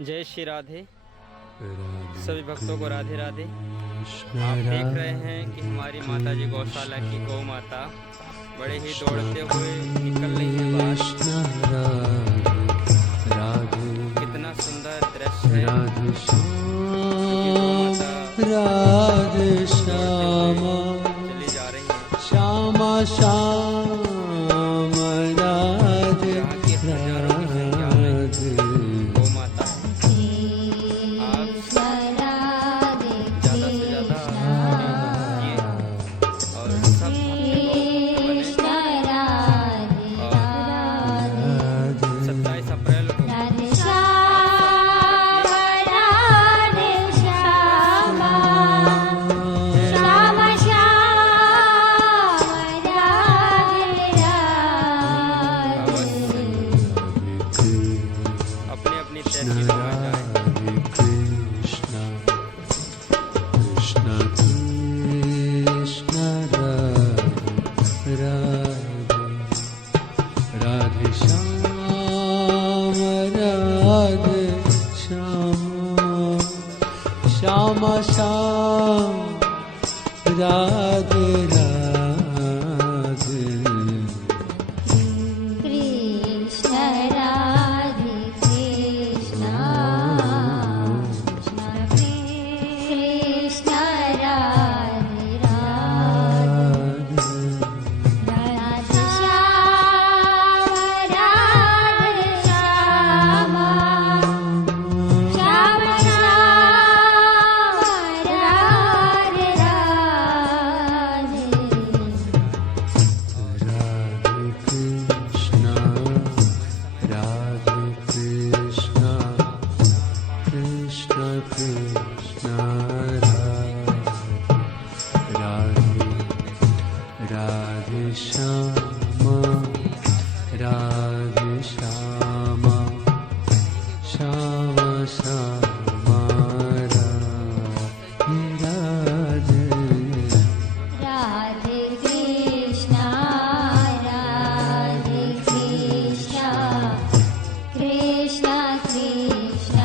जय श्री राधे। सभी भक्तों को राधे राधे। आप देख रहे हैं कि हमारी माता जी गौशाला की गौ माता बड़े ही दौड़ते हुए निकल रही है बाहर। कितना सुंदर दृश्य है। राधे श्यामा चली जा रही है। श्यामा श्याम राधे यहाँ की हजारों की संख्या में गौ माता है। आप ज़्यादा से ज़्यादा ये और सब भक्त और 27 अप्रैल को अपनी अपनी तहसीलों में जाए। Krishna Krishna Krishna Radhe Radhe Shyam Radhe Shyam Shyam Shyam Radhe Radhe Krishna Radhe Krishna Krishna Radhe Radhe Radhe Shyam Radhe Shyam Shyam Shyam Radhe Radhe Radhe Krishna, Krishna Krishna, Radhe Radhe Shama, Radhe Shama, Shama Shama, Radhe Radhe Krishna Radhe Krishna Krishna Krishna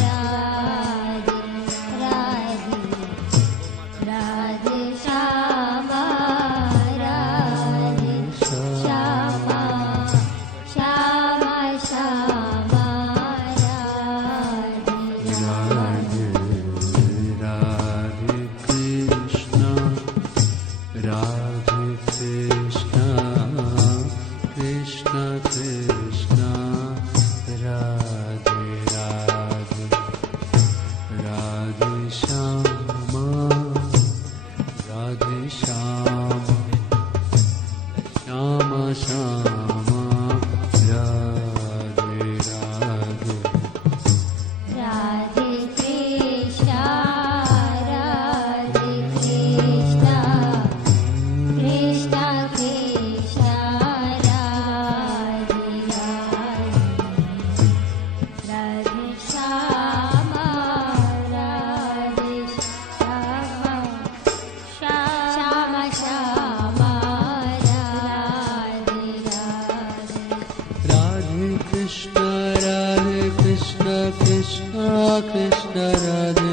Radhe Radhe Radhe Shyam Radhe Shyam Shyam Shyam Radhe Radhe Krishna, Radhe Krishna, Krishna Krishna, Radhe Radhe, Radhe Shama, Radhe Shama, Shama Shama, Radhe Radhe. Radhe Krishna Radhe Krishna Krishna Krishna Radhe Radhe Radhe Shyam Radhe Shyam Shyam Shyam Radhe Radhe Radhe Krishna, Krishna Krishna, Radhe